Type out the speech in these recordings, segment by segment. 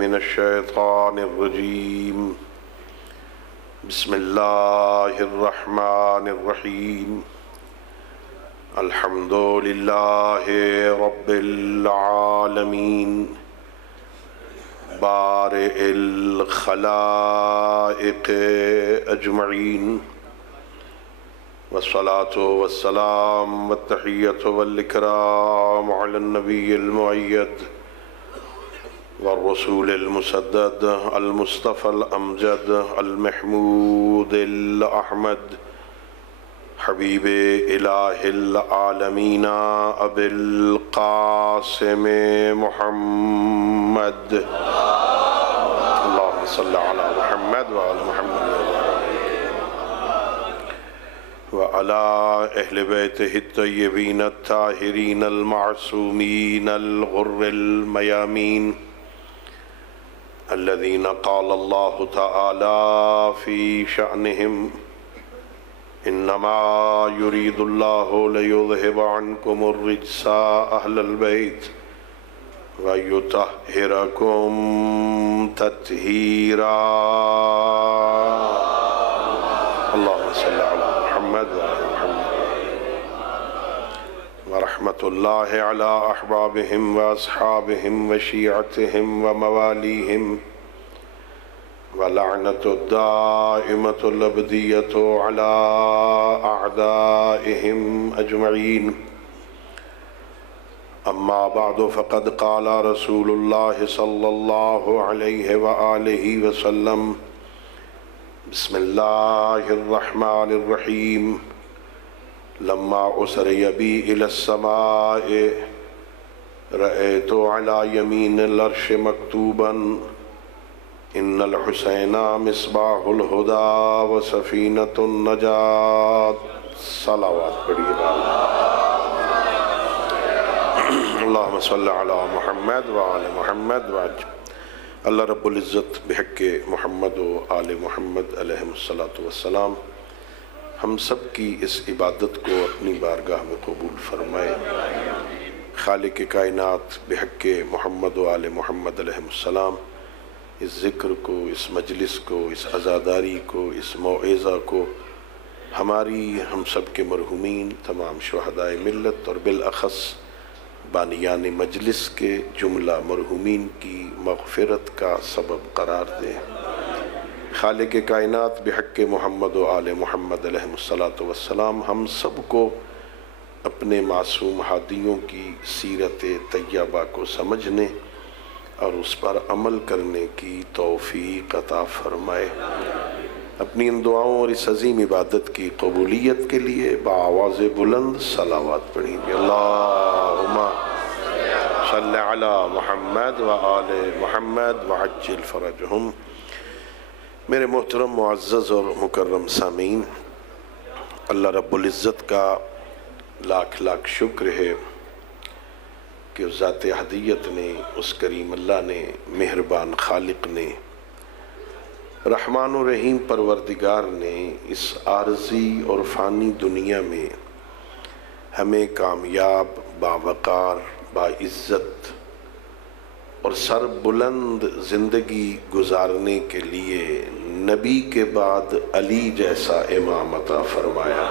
من الشيطان الرجيم بسم الله الرحمن الرحيم الحمد لله رب العالمين بارئ الخلائق أجمعين والصلاة والسلام والتحية والإكرام على النبي المؤيد والرسول المسدد المصطفى الأمجد المحمود الأحمد حبيب إله العالمين أبي القاسم محمد اللهم صل على محمد وعلى محمد وعلى أهل بيته الطيبين الطاهرين المعصومين الغر الميامين الذين قال الله تعالى في شأنهم إنما يريد الله ليذهب عنكم الرجس أهل البيت ويطهركم تطهيرا اللهم صل على محمد وعلى محمد ورحمة الله على أحبابهم وأصحابهم وشيعتهم ومواليهم ولعنة الدائمة الأبدية على أعدائهم أجمعين أما بعد فقد قال رسول الله صلى الله عليه وآله وسلم بسم الله الرحمن الرحيم لما أسري بي إلى السماء رأيت على يمين العرش مكتوبا إن الحسين مصباح الهدى وسفينة النجاة صلوات پڑھیے اللهم صل على محمد وعلى محمد وعجل اللہ رب العزت بحق محمد و آل محمد علیہ السلام ہم سب کی اس عبادت کو اپنی بارگاہ میں قبول فرمائے خالق کائنات بحق محمد و آل محمد علیہ السلام اس ذکر کو، اس مجلس کو، اس عزاداری کو، اس موعظہ کو ہماری ہم سب کے مرحومین تمام شہدائے ملت اور بالاخص بانیان مجلس کے جملہ مرحومین کی مغفرت کا سبب قرار دے خالق کائنات بحق محمد و آل محمد علیہ السلام ہم سب کو اپنے معصوم ہادیوں کی سیرت طیبہ کو سمجھنے اور اس پر عمل کرنے کی توفیق عطا فرمائے اپنی ان دعاؤں اور اس عظیم عبادت کی قبولیت کے لیے بآواز بلند صلوات پڑھیں گے اللہم صل علی محمد وآل محمد وعجل فرجہم میرے محترم معزز اور مکرم سامعین اللہ رب العزت کا لاکھ لاکھ شکر ہے کہ اس ذات احدیت نے، اس کریم اللہ نے، مہربان خالق نے، رحمان و رحیم پروردگار نے اس عارضی اور فانی دنیا میں ہمیں کامیاب، باوقار، باعزت اور سر بلند زندگی گزارنے کے لیے نبی کے بعد علی جیسا امام عطا فرمایا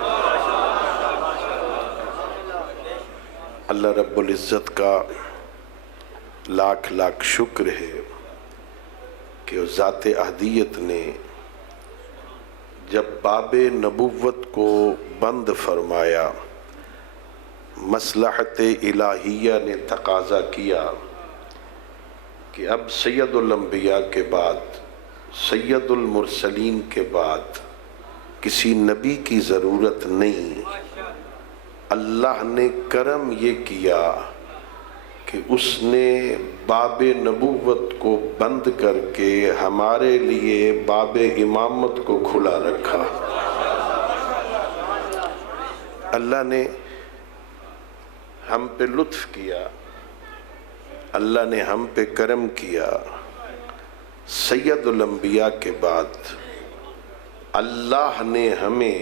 اللہ رب العزت کا لاکھ لاکھ شکر ہے کہ اس ذات احدیت نے جب باب نبوت کو بند فرمایا مصلحت الہیہ نے تقاضا کیا کہ اب سید الانبیاء کے بعد، سید المرسلین کے بعد کسی نبی کی ضرورت نہیں اللہ نے کرم یہ کیا کہ اس نے باب نبوت کو بند کر کے ہمارے لیے باب امامت کو کھلا رکھا اللہ نے ہم پہ لطف کیا اللہ نے ہم پہ کرم کیا سید الانبیاء کے بعد اللہ نے ہمیں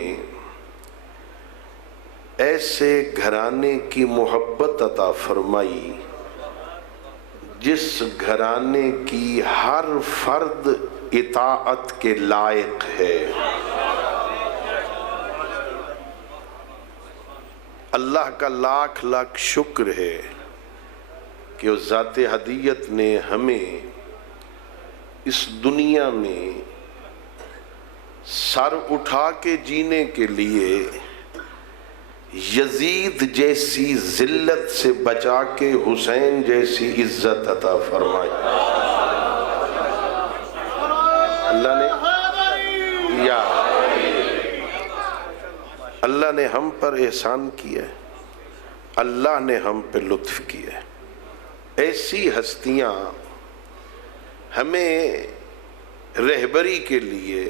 ایسے گھرانے کی محبت عطا فرمائی جس گھرانے کی ہر فرد اطاعت کے لائق ہے. اللہ کا لاکھ لاکھ شکر ہے کہ اس ذات ہدیت نے ہمیں اس دنیا میں سر اٹھا کے جینے کے لیے یزید جیسی ذلت سے بچا کے حسین جیسی عزت عطا فرمائی. اللہ نے ہم پر احسان کیا ہے، اللہ نے ہم پہ لطف کیا ہے. ایسی ہستیاں ہمیں رہبری کے لیے،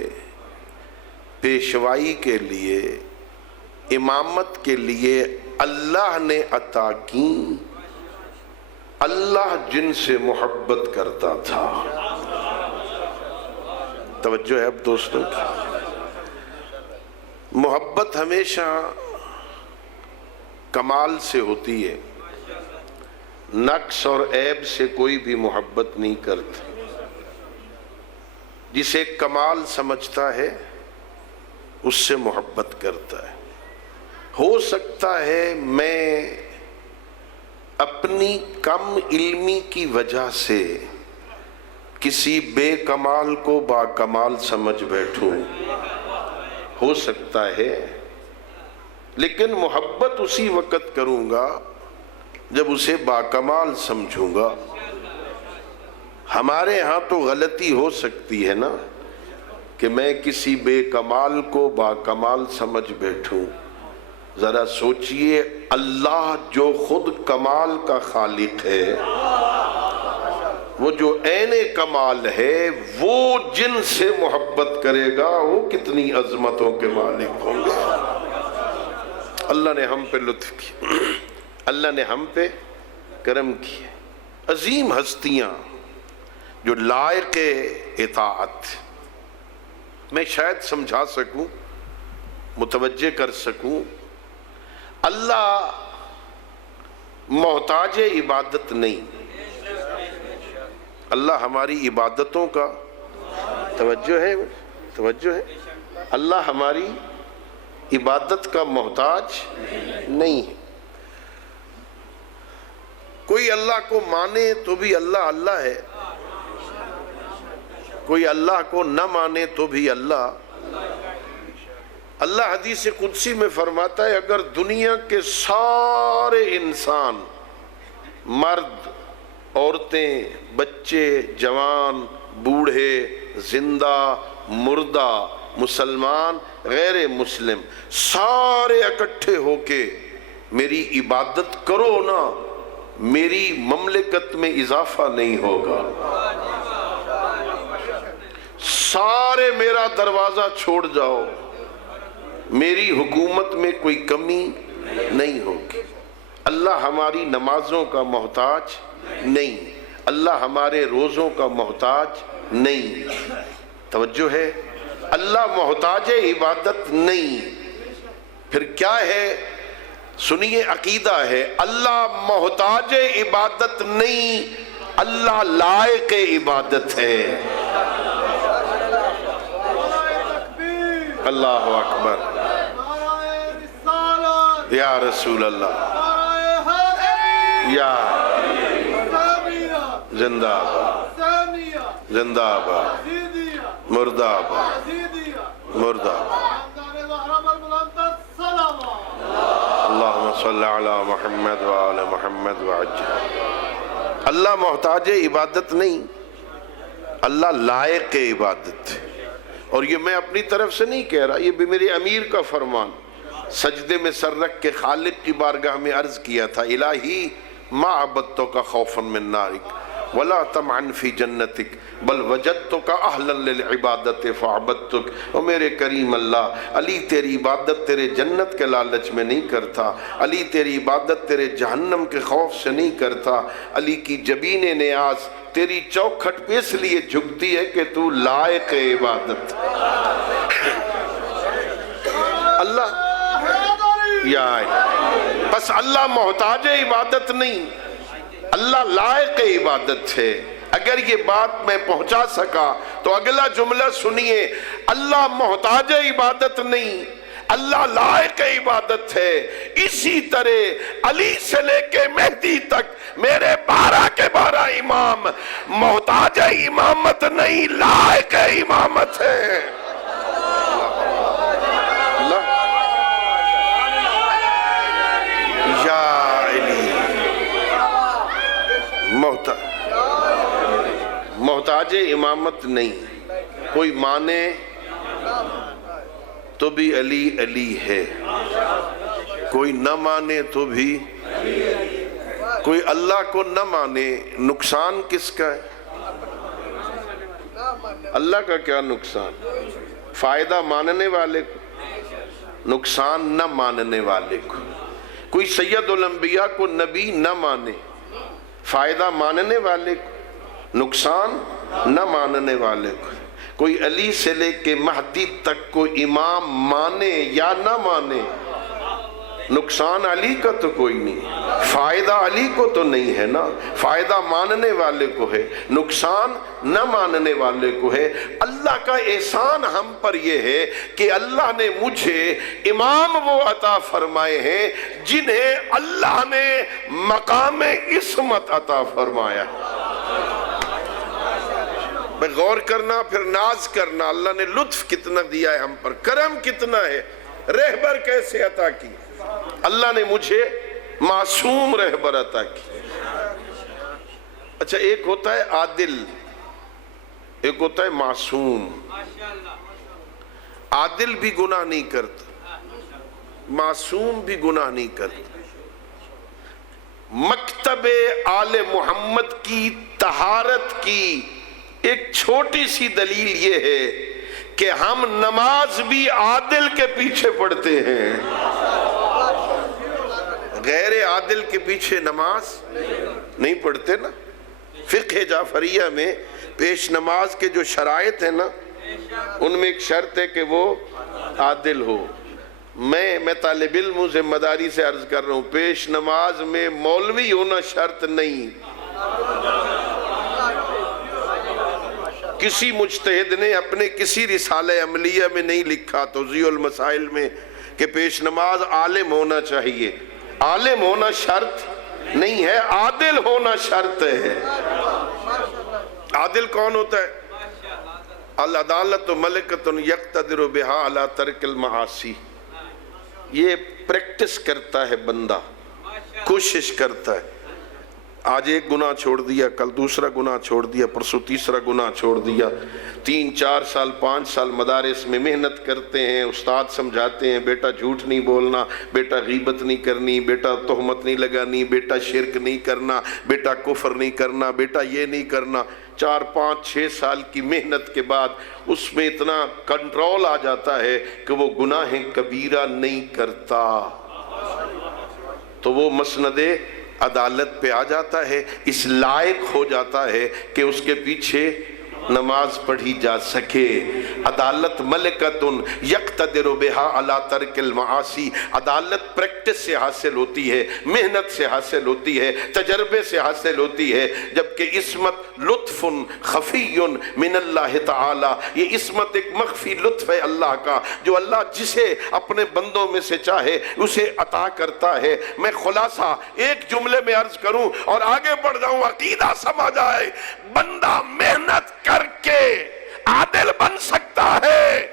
پیشوائی کے لیے، امامت کے لیے اللہ نے عطا کی. اللہ جن سے محبت کرتا تھا. توجہ ہے اب دوستوں کی. محبت ہمیشہ کمال سے ہوتی ہے، نقص اور عیب سے کوئی بھی محبت نہیں کرتا. جسے کمال سمجھتا ہے اس سے محبت کرتا ہے. ہو سکتا ہے میں اپنی کم علمی کی وجہ سے کسی بے کمال کو با کمال سمجھ بیٹھوں، ہو سکتا ہے، لیکن محبت اسی وقت کروں گا جب اسے با کمال سمجھوں گا. ہمارے ہاں تو غلطی ہو سکتی ہے نا کہ میں کسی بے کمال کو با کمال سمجھ بیٹھوں. ذرا سوچئے، اللہ جو خود کمال کا خالق ہے، وہ جو عین کمال ہے، وہ جن سے محبت کرے گا وہ کتنی عظمتوں کے مالک ہوں گے. اللہ نے ہم پہ لطف کیا، اللہ نے ہم پہ کرم کیا. عظیم ہستیاں جو لائق اطاعت، میں شاید سمجھا سکوں، متوجہ کر سکوں. اللہ محتاج عبادت نہیں، اللہ ہماری عبادتوں کا توجہ ہے اللہ ہماری عبادت کا محتاج نہیں ہے. کوئی اللہ کو مانے تو بھی اللہ اللہ ہے، کوئی اللہ کو نہ مانے تو بھی اللہ. اللہ حدیث قدسی میں فرماتا ہے، اگر دنیا کے سارے انسان، مرد، عورتیں، بچے، جوان، بوڑھے، زندہ، مردہ، مسلمان، غیر مسلم، سارے اکٹھے ہو کے میری عبادت کرو نا، میری مملکت میں اضافہ نہیں ہوگا. سارے میرا دروازہ چھوڑ جاؤ، میری حکومت میں کوئی کمی نہیں ہوگی. اللہ ہماری نمازوں کا محتاج نہیں، اللہ ہمارے روزوں کا محتاج نہیں. توجہ ہے، اللہ محتاج عبادت نہیں. پھر کیا ہے؟ سنیے، عقیدہ ہے، اللہ محتاج عبادت نہیں، اللہ لائق عبادت ہے. اللہ اکبر، یا رسول اللہ، یا زندہ آباد، زندہ آباد، مردہ آباد، مردہ آباد. اللہم صلی علی محمد وآل محمد وعجل. اللہ محتاج عبادت نہیں، اللہ لائق عبادت ہے. اور یہ میں اپنی طرف سے نہیں کہہ رہا، یہ بھی میرے امیر کا فرمان. سجدے میں سر رکھ کے خالق کی بارگاہ میں عرض کیا تھا، الہی ما عبدتک خوفا من نارک ولا طمعا فی جنتک بل وجدتک اہلا للعبادت فعبدتک. اور میرے کریم اللہ، علی تیری عبادت تیرے جنت کے لالچ میں نہیں کرتا، علی تیری عبادت تیرے جہنم کے خوف سے نہیں کرتا. علی کی جبین نیاز تیری چوکھٹ پہ اس لیے جھکتی ہے کہ تو لائق عبادت. اللہ یا بس اللہ محتاج عبادت نہیں، اللہ لائق عبادت ہے۔ اگر یہ بات میں پہنچا سکا تو اگلا جملہ سنیے، اللہ محتاج عبادت نہیں، اللہ لائق عبادت ہے۔ اسی طرح علی سے لے کے مہدی تک میرے 12 کے 12 امام محتاج امامت نہیں، لائق امامت ہے۔ یا علی محتاج امامت نہیں، کوئی مانے تو بھی علی علی ہے، کوئی نہ مانے تو بھی، کوئی اللہ کو نہ مانے، نقصان کس کا ہے؟ اللہ کا کیا نقصان؟ فائدہ ماننے والے کو، نقصان نہ ماننے والے کو۔ کوئی سید الانبیاء کو نبی نہ مانے، فائدہ ماننے والے کو، نقصان نہ ماننے والے کو۔ کوئی علی سے لے کے مہدی تک کو امام مانے یا نہ مانے، نقصان علی کا تو کوئی نہیں، فائدہ علی کو تو نہیں ہے نا، فائدہ ماننے والے کو ہے، نقصان نہ ماننے والے کو ہے۔ اللہ کا احسان ہم پر یہ ہے کہ اللہ نے مجھے امام وہ عطا فرمائے ہیں جنہیں اللہ نے مقام عصمت عطا فرمایا۔ میں غور کرنا پھر ناز کرنا، اللہ نے لطف کتنا دیا ہے ہم پر، کرم کتنا ہے، رہبر کیسے عطا کی۔ اللہ نے مجھے معصوم رہبر عطا کی۔ اچھا، ایک ہوتا ہے عادل، ایک ہوتا ہے معصوم۔ عادل بھی گناہ نہیں کرتا، معصوم بھی گناہ نہیں کرتا۔ مکتب آل محمد کی طہارت کی ایک چھوٹی سی دلیل یہ ہے کہ ہم نماز بھی عادل کے پیچھے پڑھتے ہیں، غیر عادل کے پیچھے نماز نہیں پڑھتے نا۔ فقہ جعفریہ میں پیش نماز کے جو شرائط ہیں نا، ان میں ایک شرط ہے کہ وہ عادل ہو۔ میں طالب علم ذمہ داری سے عرض کر رہا ہوں، پیش نماز میں مولوی ہونا شرط نہیں۔ کسی مجتہد نے اپنے کسی رسالہ عملیہ میں نہیں لکھا توضیح المسائل میں کہ پیش نماز عالم ہونا چاہیے۔ عالم ہونا شرط نہیں ہے، عادل ہونا شرط ہے۔ عادل کون ہوتا ہے؟ العدالت ملکۃ یقتدر بہا علی ترک المعاصی۔ یہ پریکٹس کرتا ہے بندہ، کوشش کرتا ہے، آج ایک گناہ چھوڑ دیا، کل دوسرا گناہ چھوڑ دیا، پرسوں تیسرا گناہ چھوڑ دیا۔ 3 4 سال 5 سال مدارس میں محنت کرتے ہیں، استاد سمجھاتے ہیں بیٹا جھوٹ نہیں بولنا، بیٹا غیبت نہیں کرنی، بیٹا تہمت نہیں لگانی، بیٹا شرک نہیں کرنا، بیٹا کفر نہیں کرنا، بیٹا یہ نہیں کرنا۔ 4 5 6 سال کی محنت کے بعد اس میں اتنا کنٹرول آ جاتا ہے کہ وہ گناہ کبیرہ نہیں کرتا، تو وہ مسند عدالت پہ آ جاتا ہے، اس لائق ہو جاتا ہے کہ اس کے پیچھے نماز پڑھی جا سکے۔ عدالت ملکۃ یقتدر بہا علی ترک المعاصی۔ عدالت پریکٹس سے حاصل ہوتی ہے، محنت سے حاصل ہوتی ہے، تجربے سے حاصل ہوتی ہے، جبکہ عصمت لطف خفی من اللہ تعالی۔ یہ عصمت ایک مخفی لطف ہے اللہ کا، جو اللہ جسے اپنے بندوں میں سے چاہے اسے عطا کرتا ہے۔ میں خلاصہ ایک جملے میں عرض کروں اور آگے بڑھ جاؤں، عقیدہ سمجھ آئے۔ بندہ محنت کر کے عادل بن سکتا ہے،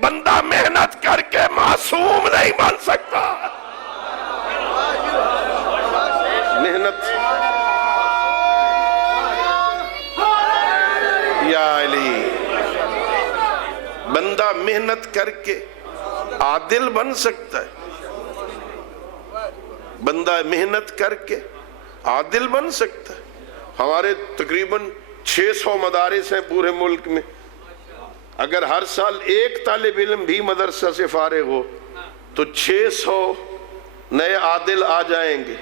بندہ محنت کر کے معصوم نہیں بن سکتا۔ محنت یا علی، بندہ محنت کر کے عادل بن سکتا ہے، بندہ محنت کر کے عادل بن سکتا ہے۔ ہمارے تقریباً 600 مدارس ہیں پورے ملک میں، اگر ہر سال ایک طالب علم بھی مدرسہ سے فارغ ہو تو 600 نئے عادل آ جائیں گے،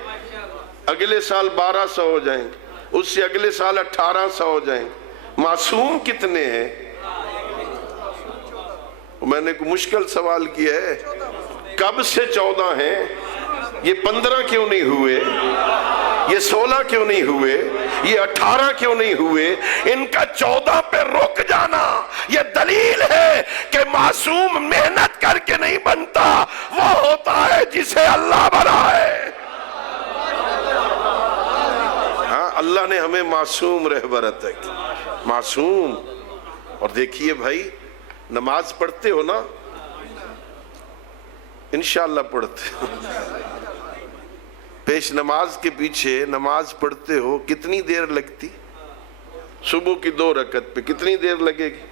اگلے سال 1200 ہو جائیں گے، اس سے اگلے سال 1800 ہو جائیں گے۔ معصوم کتنے ہیں؟ میں نے کوئی مشکل سوال کیا ہے، کب سے 14 ہیں؟ یہ 15 کیوں نہیں ہوئے؟ یہ 16 کیوں نہیں ہوئے؟ یہ 18 کیوں نہیں ہوئے؟ ان کا 14 پہ رک جانا یہ دلیل ہے کہ معصوم محنت کر کے نہیں بنتا، وہ ہوتا ہے جسے اللہ بنائے۔ ہاں، اللہ نے ہمیں معصوم رہبر عطا کی، معصوم۔ اور دیکھیے بھائی، نماز پڑھتے ہو نا؟ انشاءاللہ پڑھتے ہو۔ پیش نماز کے پیچھے نماز پڑھتے ہو، کتنی دیر لگتی؟ صبح کی 2 رکعت پہ کتنی دیر لگے گی؟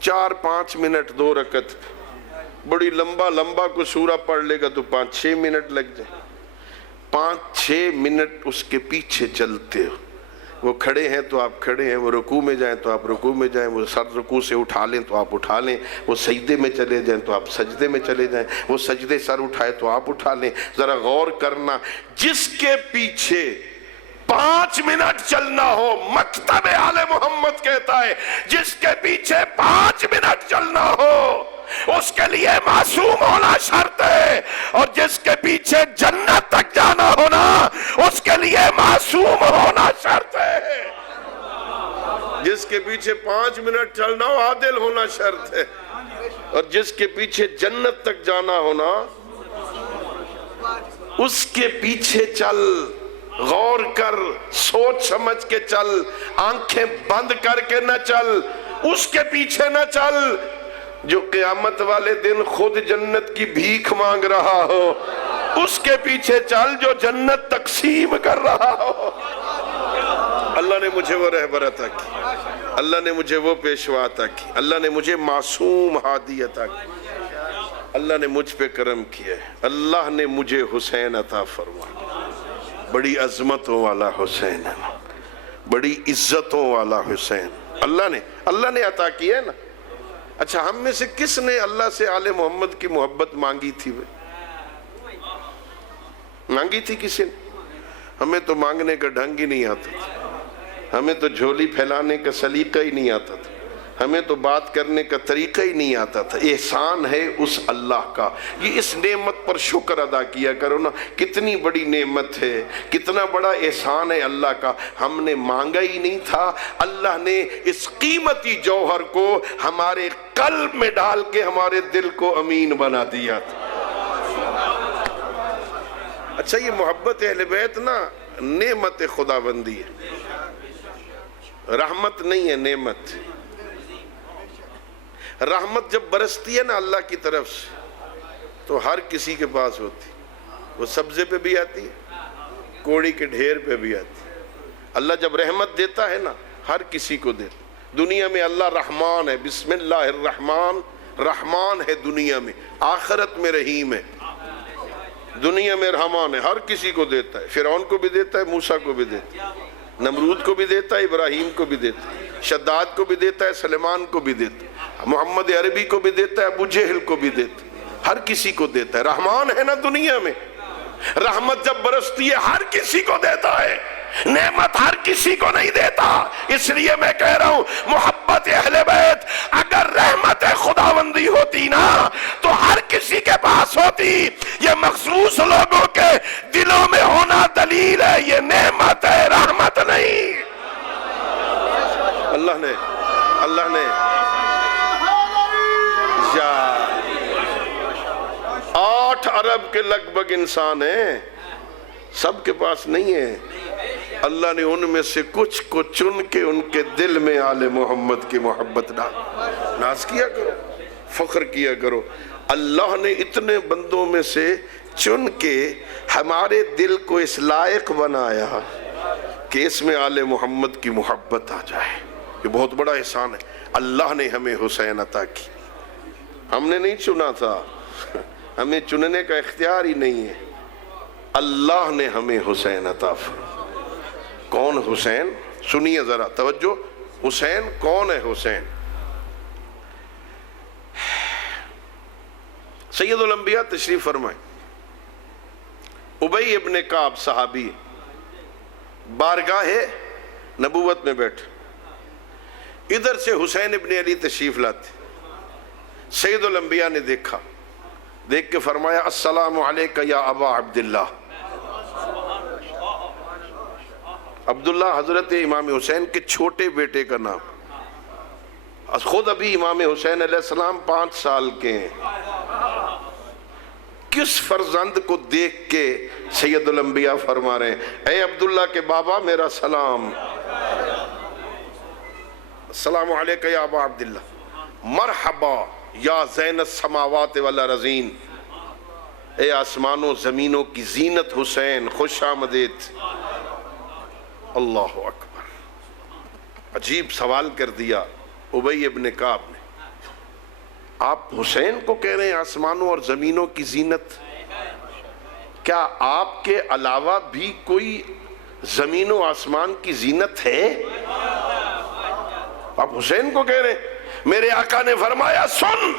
4-5 منٹ 2 رکعت پہ۔ بڑی لمبا کوئی سورہ پڑھ لے گا تو 5-6 منٹ لگ جائے۔ 5-6 منٹ اس کے پیچھے چلتے ہو۔ وہ کھڑے ہیں تو آپ کھڑے ہیں، وہ رکوع میں جائیں تو آپ رکوع میں جائیں، وہ سر رکوع سے اٹھا لیں تو آپ اٹھا لیں، وہ سجدے میں چلے جائیں تو آپ سجدے میں چلے جائیں، وہ سجدے سر اٹھائے تو آپ اٹھا لیں۔ ذرا غور کرنا، جس کے پیچھے 5 منٹ چلنا ہو، مکتب آل محمد کہتا ہے جس کے پیچھے 5 منٹ چلنا ہو اس کے لیے معصوم ہونا شرط ہے، اور جس کے پیچھے جنت تک جانا ہونا اس کے لیے معصوم ہونا شرط ہے۔ جس کے پیچھے 5 منٹ چلنا ہو عادل ہونا شرط ہے، اور جس کے پیچھے جنت تک جانا ہونا اس کے پیچھے چل، غور کر، سوچ سمجھ کے چل، آنکھیں بند کر کے نہ چل، اس کے پیچھے نہ چل جو قیامت والے دن خود جنت کی بھیک مانگ رہا ہو، اس کے پیچھے چل جو جنت تقسیم کر رہا ہو۔ اللہ نے مجھے وہ رہبر عطا کی، اللہ نے مجھے وہ پیشوا عطا کی، اللہ نے مجھے معصوم ہادی عطا کی، اللہ نے مجھ پہ کرم کیا ہے، اللہ نے مجھے حسین عطا فرمایا۔ بڑی عظمتوں والا حسین ہے، بڑی عزتوں والا حسین اللہ نے عطا کیا ہے نا۔ اچھا، ہم میں سے کس نے اللہ سے آل محمد کی محبت مانگی تھی؟ مانگی تھی کسی نے؟ ہمیں تو مانگنے کا ڈھنگ ہی نہیں آتا تھا، ہمیں تو جھولی پھیلانے کا سلیقہ ہی نہیں آتا تھا، ہمیں تو بات کرنے کا طریقہ ہی نہیں آتا تھا۔ احسان ہے اس اللہ کا، یہ اس نعمت پر شکر ادا کیا کرو نا۔ کتنی بڑی نعمت ہے، کتنا بڑا احسان ہے اللہ کا۔ ہم نے مانگا ہی نہیں تھا، اللہ نے اس قیمتی جوہر کو ہمارے قلب میں ڈال کے ہمارے دل کو امین بنا دیا تھا۔ اچھا، یہ محبت اہل بیت نا نعمت خداوندی ہے، رحمت نہیں ہے، نعمت۔ رحمت جب برستی ہے نا اللہ کی طرف سے تو ہر کسی کے پاس ہوتی، وہ سبزے پہ بھی آتی ہے، کوڑی کے ڈھیر پہ بھی آتی ہے۔ اللہ جب رحمت دیتا ہے نا ہر کسی کو دیتا۔ دنیا میں اللہ رحمان ہے، بسم اللہ الرحمن، رحمان ہے دنیا میں، آخرت میں رحیم ہے۔ دنیا میں رحمان ہے، ہر کسی کو دیتا ہے، فرعون کو بھی دیتا ہے، موسیٰ کو بھی دیتا ہے، نمرود کو بھی دیتا ہے، ابراہیم کو بھی دیتا ہے، شداد کو بھی دیتا ہے، سلیمان کو بھی دیتا ہے، محمد عربی کو بھی دیتا ہے، ابو جہل کو بھی دیتا ہے، ہر کسی کو دیتا ہے۔ رحمان ہے نا دنیا میں، رحمت جب برستی ہے ہر کسی کو دیتا ہے، نعمت ہر کسی کو نہیں دیتا۔ اس لیے میں کہہ رہا ہوں محبت اہل بیت اگر رحمت خداوندی ہوتی نا تو ہر کسی کے پاس ہوتی، یہ مخصوص لوگوں کے دلوں میں ہونا دلیل ہے، یہ نعمت ہے، رحمت نہیں۔ اللہ نے 8 ارب کے لگ بھگ انسان ہیں، سب کے پاس نہیں ہے۔ اللہ نے ان میں سے کچھ کو چن کے ان کے دل میں آل محمد کی محبت ڈال۔ ناز کیا کرو، فخر کیا کرو، اللہ نے اتنے بندوں میں سے چن کے ہمارے دل کو اس لائق بنایا کہ اس میں آل محمد کی محبت آ جائے۔ یہ بہت بڑا احسان ہے، اللہ نے ہمیں حسین عطا کی، ہم نے نہیں چنا تھا، ہمیں چننے کا اختیار ہی نہیں ہے، اللہ نے ہمیں حسین عطا فرمایا۔ کون حسین؟ سنیے ذرا توجہ، حسین کون ہے؟ حسین سید الانبیاء تشریف فرمائے، ابی ابن کعب صحابی بارگاہ نبوت میں بیٹھے، ادھر سے حسین ابن علی تشریف لاتے، سید الانبیاء نے دیکھا، دیکھ کے فرمایا السلام علیکہ یا ابا عبداللہ، عبداللہ حضرت امام حسین کے چھوٹے بیٹے کا نام. خود ابھی امام حسین علیہ السلام 5 سال کے ہیں. کس فرزند کو دیکھ کے سید الانبیاء فرما رہے ہیں اے عبداللہ کے بابا میرا سلام. السلام علیکہ یا ابا عبداللہ، مرحبا یا زین السماوات والارضین، اے آسمانوں زمینوں کی زینت حسین، خوش آمدید. اللہ اکبر. عجیب سوال کر دیا ابی ابن کعب نے، آپ حسین کو کہہ رہے ہیں آسمانوں اور زمینوں کی زینت؟ کیا آپ کے علاوہ بھی کوئی زمین و آسمان کی زینت ہے؟ آپ حسین کو کہہ رہے ہیں. میرے آقا نے فرمایا سن،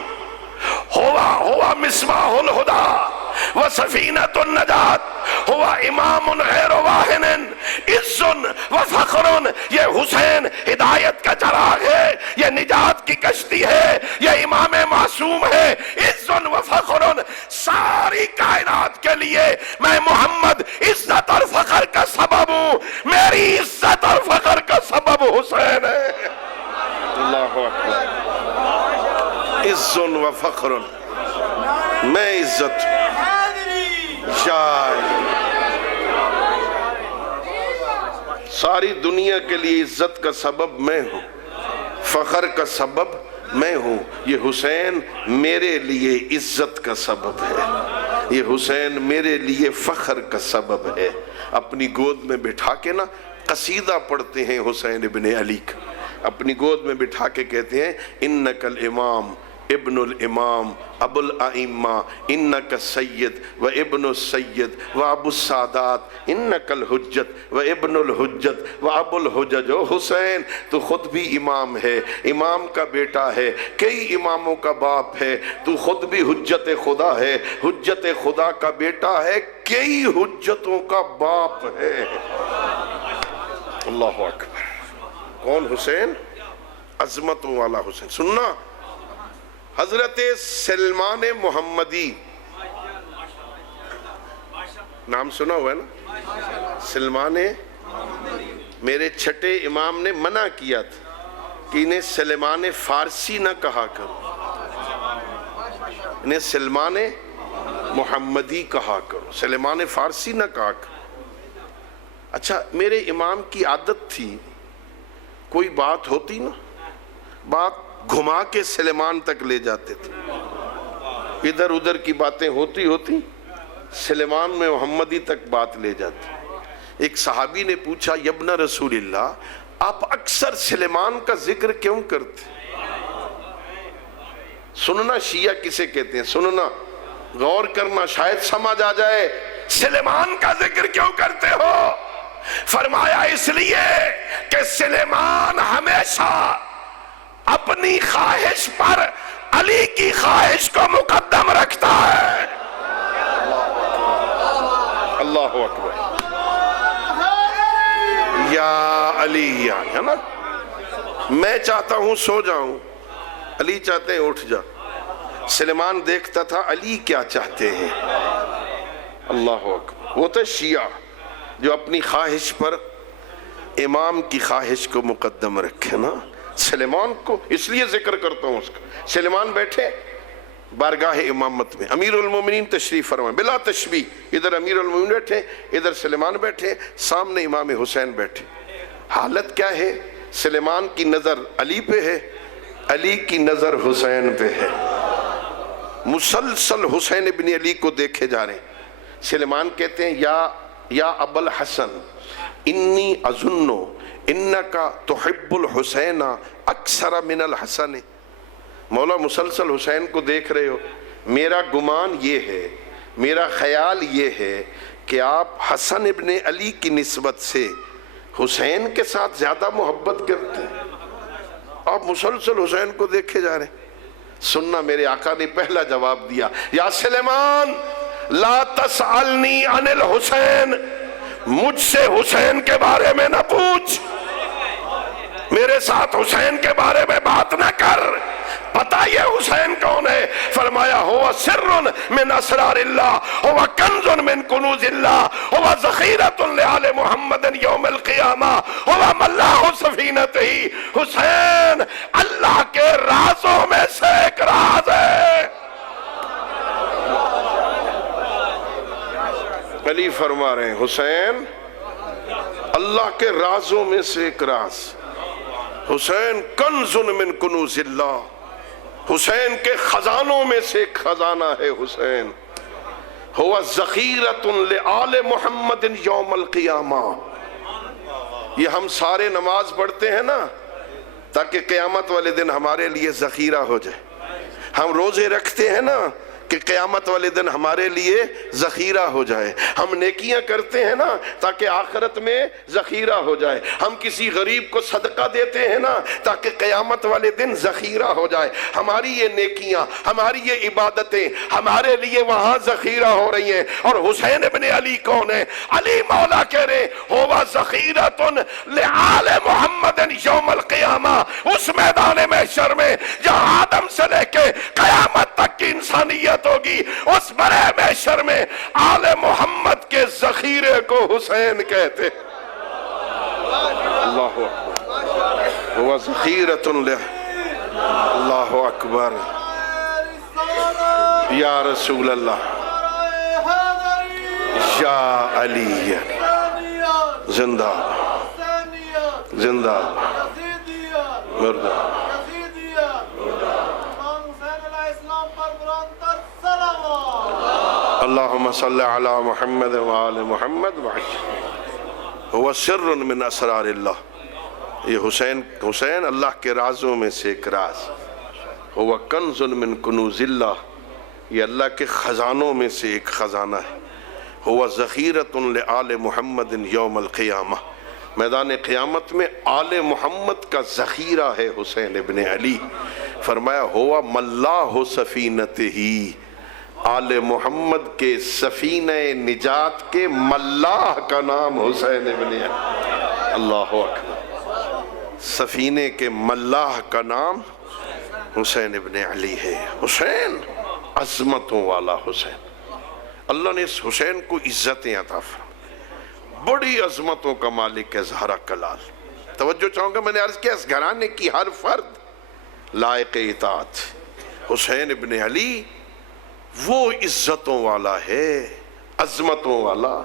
ہوا مصباح الہدی و سفینۃ النجات، ہوا امام غیر واہن عز و فخر. یہ حسین ہدایت کا چراغ ہے، یہ نجات کی کشتی ہے، یہ امام معصوم ہے، عز و فخر. ساری کائنات کے لیے میں محمد عزت اور فخر کا سبب ہوں، میری عزت اور فخر کا سبب حسین ہے. اللہ اکبر. عز و فخر، میں عزت ساری دنیا کے لیے عزت کا سبب میں ہوں، فخر کا سبب میں ہوں. یہ حسین میرے لیے عزت کا سبب ہے، یہ حسین میرے لیے فخر کا سبب ہے. اپنی گود میں بٹھا کے نا قصیدہ پڑھتے ہیں حسین ابن علی کا. اپنی گود میں بٹھا کے کہتے ہیں انک الامام ابن الامام ابو الائمہ انک السید و ابن السید و ابو السادات انک الحجت و ابن الحجت و ابو الحجج. او حسین تو خود بھی امام ہے، امام کا بیٹا ہے، کئی اماموں کا باپ ہے، تو خود بھی حجت خدا ہے، حجت خدا کا بیٹا ہے، کئی حجتوں کا باپ ہے. اللہ اکبر. کون حسین؟ عظمتوں والا حسین. سننا، حضرت سلمان محمدی نام سنا ہوا ہے نا؟ سلمان، میرے چھٹے امام نے منع کیا تھا کہ انہیں سلمان فارسی نہ کہا کرو، انہیں سلمان محمدی کہا کرو، سلمان فارسی نہ کہا کرو. اچھا، میرے امام کی عادت تھی کوئی بات ہوتی نا، بات گھما کے سلیمان تک لے جاتے تھے. ادھر ادھر کی باتیں ہوتی سلیمان میں محمدی تک بات لے جاتی. ایک صحابی نے پوچھا یبن رسول اللہ، آپ اکثر سلیمان کا ذکر کیوں کرتے؟ سننا شیعہ کسے کہتے ہیں، سننا، غور کرنا، شاید سمجھ آ جائے. سلیمان کا ذکر کیوں کرتے ہو؟ فرمایا اس لیے کہ سلیمان ہمیشہ اپنی خواہش پر علی کی خواہش کو مقدم رکھتا ہے. اللہ اکبر. یا علی، ہے نا، میں چاہتا ہوں سو جاؤں، علی چاہتے ہیں اٹھ جا. سلیمان دیکھتا تھا علی کیا چاہتے ہیں. اللہ اکبر. وہ تھے شیعہ جو اپنی خواہش پر امام کی خواہش کو مقدم رکھے نا. سلیمان کو اس لیے ذکر کرتا ہوں اس کا. سلیمان بیٹھے بارگاہ امامت میں، امیر المومنین تشریف فرمائے بلا تشبیہ. ادھر امیر المومنین بیٹھے، ادھر سلیمان بیٹھے، سامنے امام حسین بیٹھے. حالت کیا ہے؟ سلیمان کی نظر علی پہ ہے، علی کی نظر حسین پہ ہے. مسلسل حسین ابن علی کو دیکھے جا رہے ہیں. سلیمان کہتے ہیں یا ابو الحسن انی اظنو انکا تحب الحسین اکثر من الحسن. مولا مسلسل حسین کو دیکھ رہے ہو، میرا گمان یہ ہے، میرا خیال یہ ہے کہ آپ حسن ابن علی کی نسبت سے حسین کے ساتھ زیادہ محبت کرتے ہیں. آپ مسلسل حسین کو دیکھے جا رہے ہیں. سننا، میرے آقا نے پہلا جواب دیا، یا سلیمان لا تسألنی عن الحسین، مجھ سے حسین کے بارے میں نہ پوچھ، میرے ساتھ حسین کے بارے میں بات بات نہ کر، پتہ یہ حسین کون ہے؟ فرمایا ہوا سر من اسرار اللہ، ہوا کنز من کنوز اللہ، ہوا ذخیرۃ لآل محمد یوم القیامہ، ہوا ملاح سفینتہ۔ حسین اللہ کے رازوں میں سے ایک راز ہے۔ علی فرما رہے ہیں حسین اللہ کے رازوں میں سے ایک راز، حسین کنز من کنوز اللہ، حسین کے خزانوں میں سے ایک خزانہ ہے حسین، ہوا ذخیرۃ لآل محمد یوم القیامہ۔ یہ ہم سارے نماز پڑھتے ہیں نا تاکہ قیامت والے دن ہمارے لیے ذخیرہ ہو جائے، ہم روزے رکھتے ہیں نا کہ قیامت والے دن ہمارے لیے ذخیرہ ہو جائے، ہم نیکیاں کرتے ہیں نا تاکہ آخرت میں ذخیرہ ہو جائے، ہم کسی غریب کو صدقہ دیتے ہیں نا تاکہ قیامت والے دن ذخیرہ ہو جائے۔ ہماری یہ نیکیاں، ہماری یہ عبادتیں ہمارے لیے وہاں ذخیرہ ہو رہی ہیں۔ اور حسین ابن علی کون ہے؟ علی مولا کہہ رہے ہوا ذخیرۃ لآل محمد یوم القیامہ، اس میدان محشر میں جہاں آدم سے لے کے قیامت تک کی انسانیت ہوگی، اس بڑے محشر میں آل محمد کے ذخیرے کو حسین کہتے۔ اللہ اکبر، ہوا ذخیرۃ اللہ اکبر، یا رسول اللہ، یا علی، زندہ زندہ مردہ۔ اللہم صلی علی محمد وآل محمد وعجل، ہوا سر من اسرار اللہ۔ یہ حسین اللہ کے رازوں میں سے ایک راز، ہوا کنز من کنوز اللہ، یہ اللہ کے خزانوں میں سے ایک خزانہ ہے، ہوا ذخیرۃ لآل محمد یوم القیامہ، میدان قیامت میں آل محمد کا ذخیرہ ہے حسین ابن علی۔ فرمایا ہوا ملاح سفینتہ، آل محمد کے سفینہ نجات کے ملاح کا نام حسین ابن علی۔ اللہ اکبر، سفینے کے ملاح کا نام حسین ابن علی ہے۔ حسین عظمتوں والا حسین، اللہ نے اس حسین کو عزتیں عطا فرمائیں، بڑی عظمتوں کا مالک ہے زہرہ کلال۔ توجہ چاہوں گا، میں نے عرض کیا اس گھرانے کی ہر فرد لائق اطاعت۔ حسین ابن علی وہ عزتوں والا ہے، عظمتوں والا،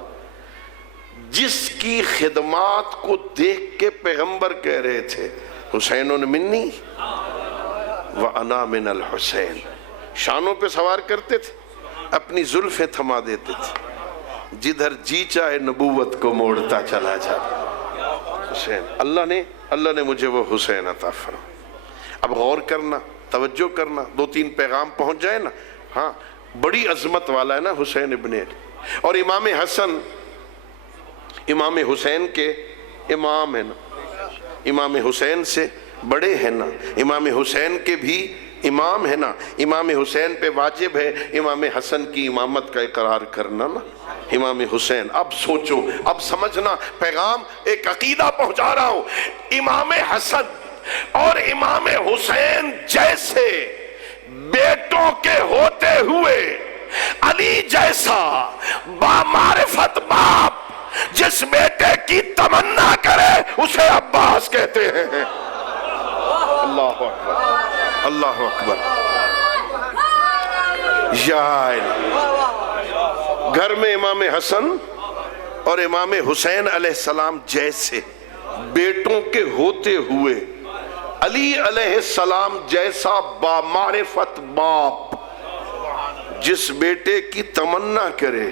جس کی خدمات کو دیکھ کے پیغمبر کہہ رہے تھے حسین منی وَأَنَا مِنَ الْحُسَيْن۔ شانوں پہ سوار کرتے تھے، اپنی زلفیں تھما دیتے تھے، جدھر جی چاہے نبوت کو موڑتا چلا جاتا۔ حسین اللہ نے مجھے وہ حسین عطا فرمایا۔ اب غور کرنا، توجہ کرنا، 2-3 پیغام پہنچ جائے نا۔ ہاں، بڑی عظمت والا ہے نا حسین ابن علی۔ اور امام حسن امام حسین کے امام ہیں نا، امام حسین سے بڑے ہیں نا، امام حسین کے بھی امام ہے نا، امام حسین پہ واجب ہے امام حسن کی امامت کا اقرار کرنا نا۔ امام حسین، اب سوچو، اب سمجھنا، پیغام ایک عقیدہ پہنچا رہا ہوں۔ امام حسن اور امام حسین جیسے بیٹوں کے ہوتے ہوئے علی جیسا بامعرفت باپ جس بیٹے کی تمنا کرے اسے عباس کہتے ہیں۔ اللہ اکبر، اللہ اکبر، یا علی۔ گھر میں امام حسن اور امام حسین علیہ السلام جیسے بیٹوں کے ہوتے ہوئے علی علیہ السلام جیسا بامعرفت باپ جس بیٹے کی تمنا کرے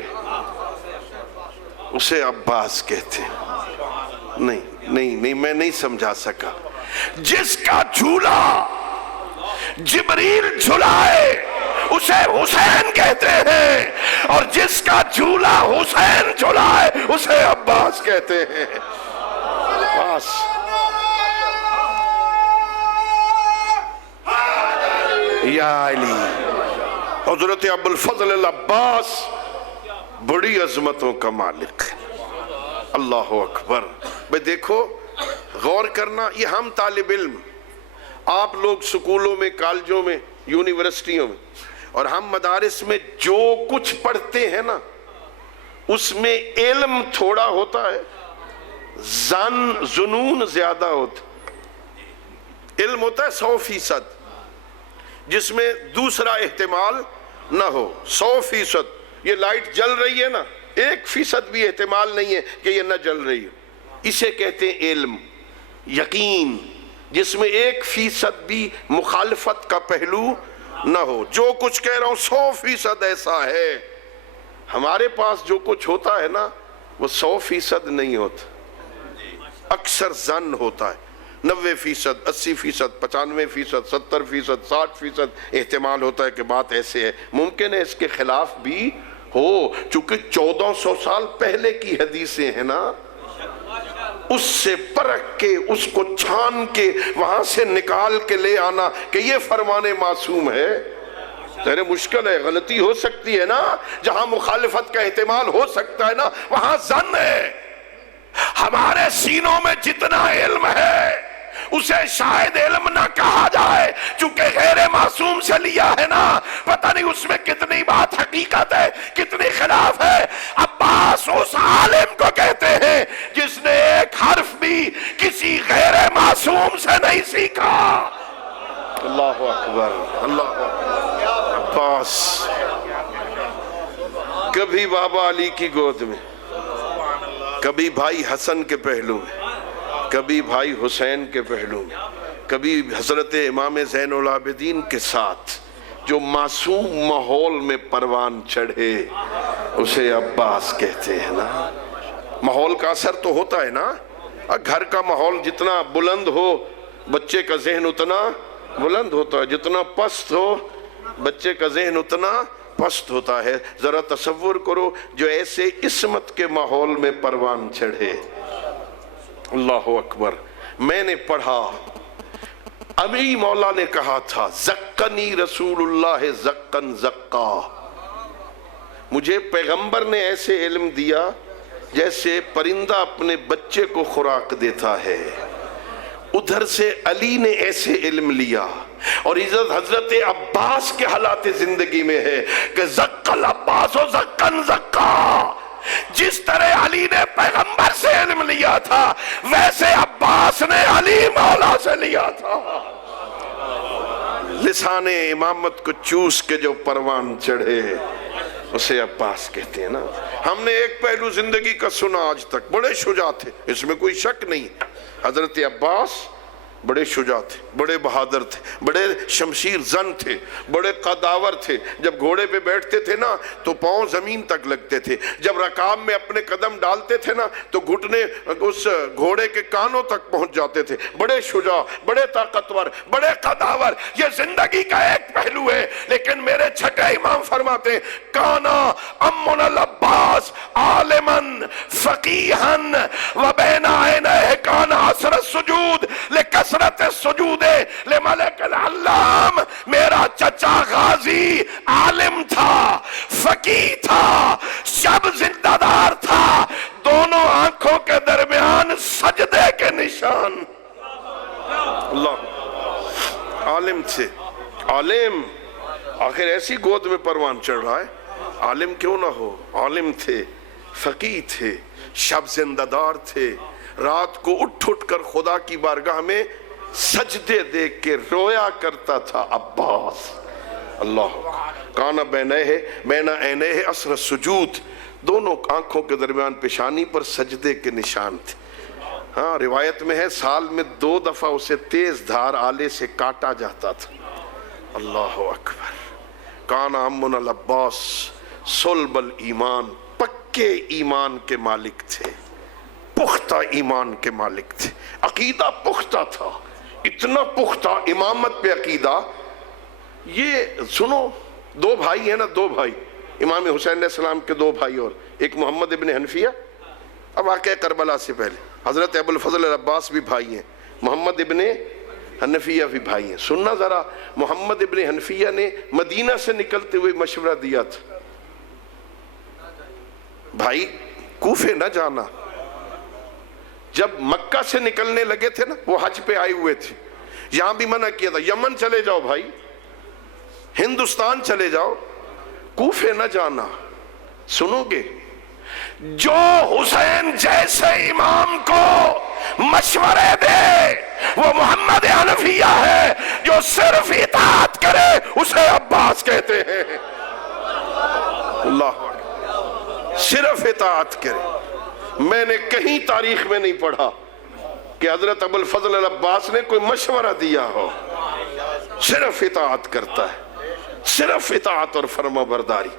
اسے عباس کہتے ہیں۔ نہیں، میں نہیں سمجھا سکا۔ جس کا جھولا جبریل جھلائے اسے حسین کہتے ہیں، اور جس کا جھولا حسین جھلائے اسے عباس کہتے ہیں۔ عباس، یا علی۔ حضرت ابو الفضل العباس بڑی عظمتوں کا مالک ہے۔ اللہ اکبر۔ بھئی دیکھو، غور کرنا، یہ ہم طالب علم آپ لوگ سکولوں میں، کالجوں میں، یونیورسٹیوں میں اور ہم مدارس میں جو کچھ پڑھتے ہیں نا، اس میں علم تھوڑا ہوتا ہے، جنون زیادہ ہوتا ہے۔ علم ہوتا ہے 100%، جس میں دوسرا احتمال نہ ہو۔ 100%، یہ لائٹ جل رہی ہے نا، 1% بھی احتمال نہیں ہے کہ یہ نہ جل رہی ہو، اسے کہتے ہیں علم۔ یقین، جس میں 1% بھی مخالفت کا پہلو نہ ہو۔ جو کچھ کہہ رہا ہوں 100% ایسا ہے۔ ہمارے پاس جو کچھ ہوتا ہے نا، وہ 100% نہیں ہوتا، اکثر ظن ہوتا ہے۔ 90%، 80%، 95%، 70%، 60% احتمال ہوتا ہے کہ بات ایسے ہے۔ ممکن ہے اس کے خلاف بھی ہو، چونکہ 1400 سال پہلے کی حدیثیں ہیں نا، اس سے پرکھ کے، اس کو چھان کے، وہاں سے نکال کے لے آنا کہ یہ فرمان معصوم ہے، تیرے مشکل ہے۔ غلطی ہو سکتی ہے نا، جہاں مخالفت کا احتمال ہو سکتا ہے نا، وہاں ظن ہے۔ ہمارے سینوں میں جتنا علم ہے اسے شاید علم نہ کہا جائے، چونکہ غیر معصوم سے لیا ہے نا، پتہ نہیں اس میں کتنی بات حقیقت ہے، کتنی خلاف ہے۔ عباس اس عالم کو کہتے ہیں جس نے ایک حرف بھی کسی غیر معصوم سے نہیں سیکھا۔ اللہ اکبر، اللہ اکبر۔ عباس کبھی بابا علی کی گود میں، کبھی بھائی حسن کے پہلو میں، کبھی بھائی حسین کے پہلو میں، کبھی حضرت امام زین العابدین کے ساتھ جو معصوم ماحول میں پروان چڑھے، اسے عباس کہتے ہیں نا۔ ماحول کا اثر تو ہوتا ہے نا، گھر کا ماحول جتنا بلند ہو بچے کا ذہن اتنا بلند ہوتا ہے، جتنا پست ہو بچے کا ذہن اتنا پست ہوتا ہے۔ ذرا تصور کرو جو ایسے عصمت کے ماحول میں پروان چڑھے۔ اللہ اکبر۔ میں نے پڑھا، ابھی مولا نے کہا تھا زکانی رسول اللہ زکن زکا، مجھے پیغمبر نے ایسے علم دیا جیسے پرندہ اپنے بچے کو خوراک دیتا ہے۔ ادھر سے علی نے ایسے علم لیا، اور حضرت عباس کے حالات زندگی میں ہے کہ زکل عباس و زکن زکا۔ جس طرح علی نے پیغمبر سے علم لیا تھا، ویسے عباس نے علی مولا سے لیا تھا۔ لسان امامت کو چوس کے جو پروان چڑھے، اسے عباس کہتے ہیں نا۔ ہم نے ایک پہلو زندگی کا سنا آج تک، بڑے شجاع تھے، اس میں کوئی شک نہیں۔ حضرت عباس بڑے شجاع تھے، بڑے بہادر تھے، بڑے شمشیر زن تھے، بڑے قداور تھے۔ جب گھوڑے پہ بیٹھتے تھے نا تو پاؤں زمین تک لگتے تھے، جب رکاب میں اپنے قدم ڈالتے تھے نا تو گھٹنے اس گھوڑے کے کانوں تک پہنچ جاتے تھے۔ بڑے شجاع، بڑے طاقتور، بڑے قداور۔ یہ زندگی کا ایک پہلو ہے، لیکن میرے چھٹے امام فرماتے ہیں کانا امنا العباس عالمن فقیہن وبین عینہ کانا عصر السجود لکثرت السجود لملک العلام۔ میرا چچا غازی عالم تھا، فقیہ تھا، شب زندہ دار تھا، دونوں آنکھوں کے درمیان سجدے کے نشان۔ اللہ، عالم تھے، عالم۔ آخر ایسی گود میں پروان چڑھ رہا ہے، عالم کیوں نہ ہو؟ عالم تھے، فقیہ تھے، شب زندہ دار تھے، رات کو اٹھ کر خدا کی بارگاہ میں سجدے دیکھ کے رویا کرتا تھا عباس۔ اللہ، کانا بین عینیہ عصر السجود، دونوں آنکھوں کے درمیان پیشانی پر سجدے کے نشان تھے۔ ہاں، روایت میں ہے سال میں 2 دفعہ اسے تیز دھار آلے سے کاٹا جاتا تھا۔ اللہ اکبر۔ کانا امنا العباس صلب الایمان، پکے ایمان کے مالک تھے، پختہ ایمان کے مالک تھے، عقیدہ پختہ تھا، اتنا پختہ امامت پہ عقیدہ۔ یہ سنو، 2 بھائی ہیں نا، 2 بھائی، امام حسین علیہ السلام کے 2 بھائی، اور ایک محمد ابن حنفیہ، اب واقعہ کربلا سے پہلے حضرت ابو الفضل العباس بھی بھائی ہیں، محمد ابن حنفیہ بھی بھائی ہیں۔ سننا ذرا، محمد ابن حنفیہ نے مدینہ سے نکلتے ہوئے مشورہ دیا تھا، بھائی کوفے نہ جانا۔ جب مکہ سے نکلنے لگے تھے نا، وہ حج پہ آئے ہوئے تھے، یہاں بھی منع کیا تھا یمن چلے جاؤ بھائی، ہندوستان چلے جاؤ، کوفے نہ جانا. سنو گے جو حسین جیسے امام کو مشورے دے وہ محمد حنفیہ ہے، جو صرف اطاعت کرے اسے عباس کہتے ہیں. اللہ صرف اطاعت کرے. میں نے کہیں تاریخ میں نہیں پڑھا کہ حضرت ابو الفضل العباس نے کوئی مشورہ دیا ہو. صرف اطاعت کرتا ہے، صرف اطاعت اور فرما برداری.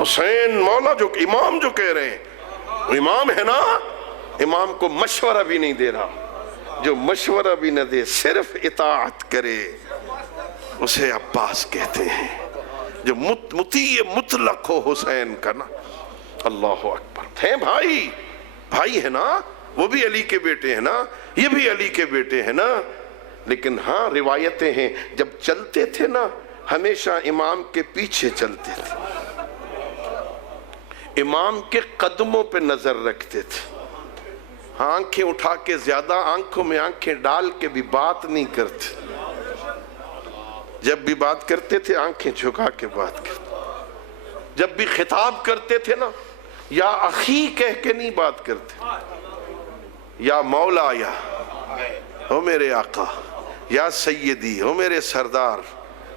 حسین مولا جو امام جو کہہ رہے ہیں، امام ہے نا، امام کو مشورہ بھی نہیں دے رہا. جو مشورہ بھی نہ دے صرف اطاعت کرے اسے عباس کہتے ہیں. جو مطیع مطلق ہو حسین کا نا. اللہ اکبر. ہیں بھائی، بھائی ہے نا، وہ بھی علی کے بیٹے ہیں نا، یہ بھی علی کے بیٹے ہیں نا. لیکن ہاں روایتیں ہیں جب چلتے تھے نا ہمیشہ امام کے پیچھے چلتے تھے، امام کے قدموں پہ نظر رکھتے تھے. آنکھیں اٹھا کے زیادہ آنکھوں میں آنکھیں ڈال کے بھی بات نہیں کرتے. جب بھی بات کرتے تھے آنکھیں جھکا کے بات کرتے. جب بھی خطاب کرتے تھے نا یا اخی کہہ کے نہیں بات کرتے، یا مولا، یا ہو میرے آقا، یا سیدی، ہو میرے سردار.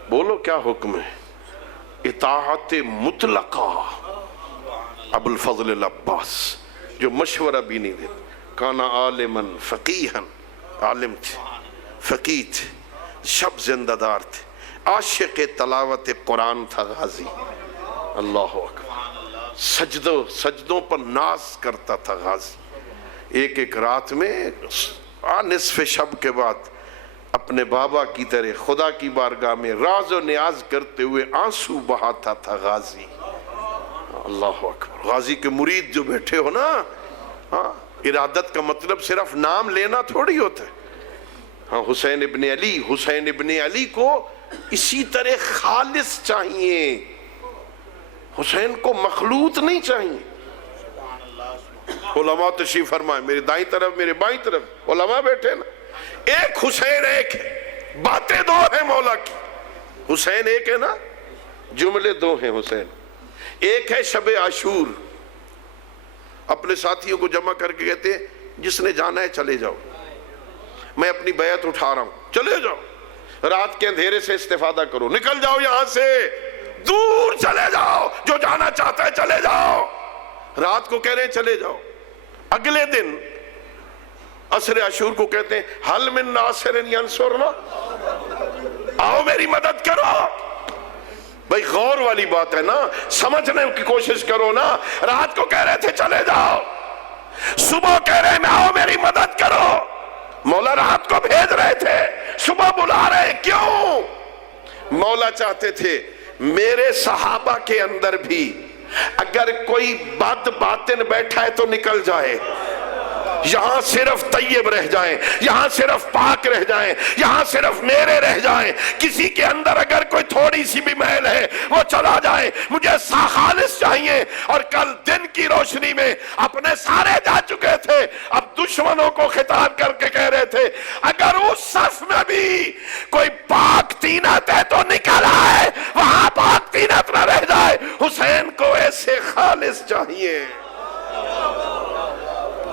بولو کیا حکم ہے؟ اطاعت مطلقہ. ابو الفضل العباس جو مشورہ بھی نہیں دیتے. کانا عالما فقیہا، عالم تھے، فقیہ تھے، شب زندہ دار تھے، عاشق تلاوت قرآن تھا غازی. اللہ اکبر. سجدوں پر ناز کرتا تھا غازی. ایک ایک رات میں نصف شب کے بعد اپنے بابا کی طرح خدا کی بارگاہ میں راز و نیاز کرتے ہوئے آنسو بہاتا تھا غازی. اللہ اکبر. غازی کے مرید جو بیٹھے ہو نا، ہاں ارادت کا مطلب صرف نام لینا تھوڑی ہوتا ہے. ہاں حسین ابن علی، حسین ابن علی کو اسی طرح خالص چاہیے. حسین کو مخلوط نہیں چاہیے. علماء تشریف فرمائے، میرے دائیں طرف میرے بائیں طرف علماء بیٹھے نا. ایک حسین ایک ہے، باتیں دو ہیں مولا کی. حسین ایک ہے نا، جملے دو ہیں. حسین ایک ہے شب عاشور، اپنے ساتھیوں کو جمع کر کے کہتے ہیں جس نے جانا ہے چلے جاؤ، میں اپنی بیعت اٹھا رہا ہوں، چلے جاؤ. رات کے اندھیرے سے استفادہ کرو، نکل جاؤ یہاں سے، دور چلے جاؤ، جو جانا چاہتا ہے چلے جاؤ. رات کو کہہ رہے ہیں چلے جاؤ. اگلے دن عصر عاشور کو کہتے ہیں حل من ناصر ینصرنا، آؤ میری مدد کرو. بھائی غور والی بات ہے نا، سمجھنے کی کوشش کرو نا. رات کو کہہ رہے تھے چلے جاؤ، صبح کہہ رہے ہیں آؤ میری مدد کرو. مولا رات کو بھیج رہے تھے، صبح بلا رہے. کیوں؟ مولا چاہتے تھے میرے صحابہ کے اندر بھی اگر کوئی بد باطن بیٹھا ہے تو نکل جائے، یہاں صرف طیب رہ جائیں، یہاں صرف پاک رہ جائیں، یہاں صرف میرے رہ جائیں. کسی کے اندر اگر کوئی تھوڑی سی بھی محل ہے وہ چلا جائے. مجھے خالص چاہیے. اور کل دن کی روشنی میں اپنے سارے جا چکے تھے، اب دشمنوں کو خطاب کر کے کہہ رہے تھے اگر اس صف میں بھی کوئی پاک طینت ہے تو نکل آئے، وہاں پاک طینت نہ رہ جائے. حسین کو ایسے خالص چاہیے.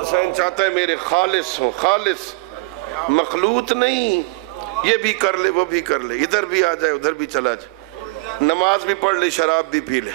حسین چاہتا ہے میرے خالص ہو، خالص، مخلوط نہیں. یہ بھی کر لے وہ بھی کر لے، ادھر بھی آ جائے ادھر بھی چلا جائے، نماز بھی پڑھ لے شراب بھی پی لے،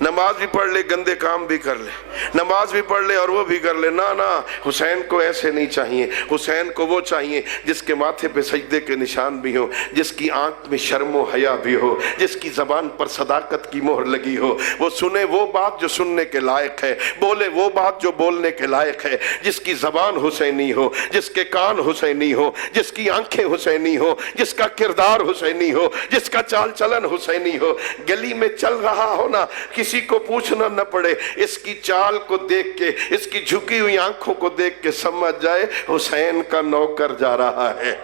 نماز بھی پڑھ لے گندے کام بھی کر لے، نماز بھی پڑھ لے اور وہ بھی کر لے. نا حسین کو ایسے نہیں چاہیے. حسین کو وہ چاہیے جس کے ماتھے پہ سجدے کے نشان بھی ہو، جس کی آنکھ میں شرم و حیا بھی ہو، جس کی زبان پر صداقت کی مہر لگی ہو. وہ سنے وہ بات جو سننے کے لائق ہے، بولے وہ بات جو بولنے کے لائق ہے. جس کی زبان حسینی ہو، جس کے کان حسینی ہو، جس کی آنکھیں حسینی ہو، جس کا کردار حسینی ہو، جس کا چال چلن حسینی ہو. گلی میں چل رہا ہو نا، کسی کو پوچھنا نہ پڑے، اس کی چال کو دیکھ کے، اس کی جھکی ہوئی آنکھوں کو دیکھ کے سمجھ جائے حسین کا نوکر جا رہا ہے.